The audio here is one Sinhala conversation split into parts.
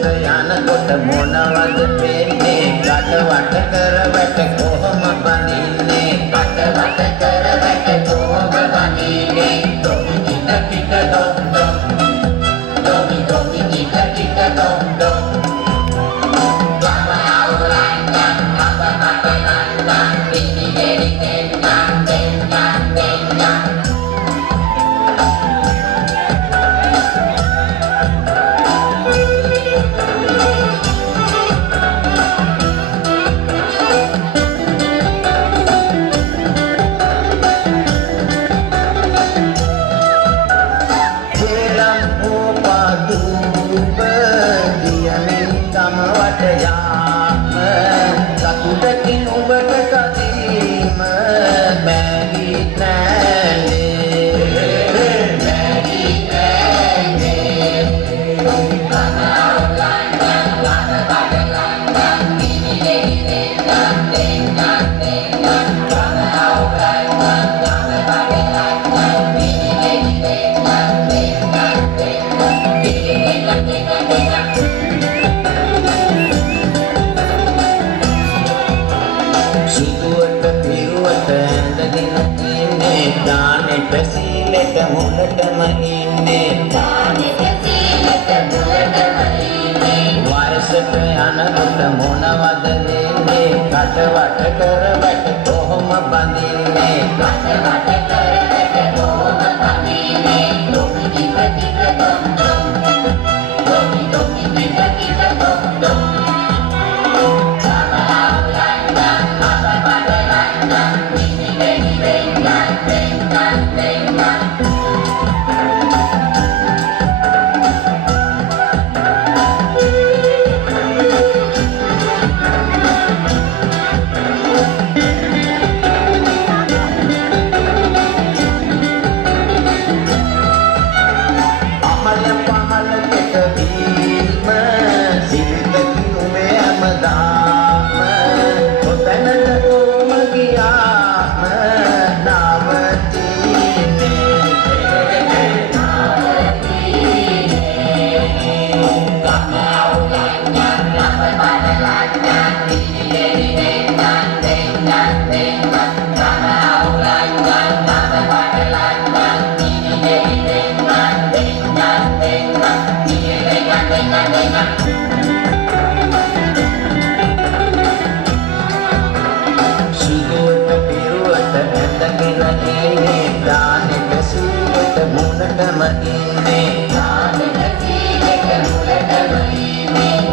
වයසට යනකොට මොනවද වෙන්නේ? කට වට කර වැට කොහොම බඳින්නේ? කට වට කර වැට කොහොම බඳින්නේ? දොමි කිට කිට ඩොම් ඩොම්, දොමි දොමි කිට කිට ඩොම් ඩොම්. පැසිලට මුලටම ඉන්නේ තානෙට සීලට මුලටම ඉන්නේ වයසට යනකොට මොනවද වෙන්නේ කට වට කර වැට කොහොම බඳින්නේ කට වට කර වැට කොහොම බඳින්නේ දොමි කිට කිට ඩොම් ඩොම් දොමි දොමි කිට කිට ඩොම් ඩොම්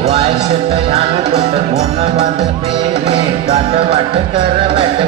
වයසට යනකොට මොනවද වෙන්නේ කට වට කර වැට